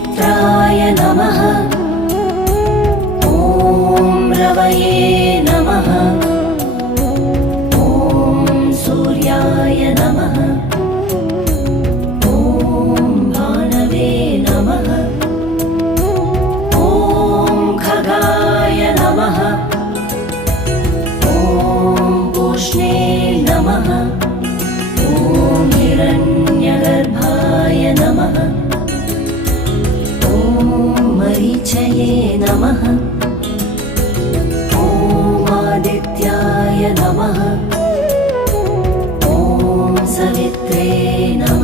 मित्राय नमः। ॐ रवये नमः। ॐ सूर्याय नमः। ॐ भानवे नमः। ॐ खगाय नमः। ॐ पूष्णे नमः। ॐ हिरण्यगर्भाय नमः। मरीचये नमः। ॐ आदित्याय नमः। ॐ सवित्रे नमः।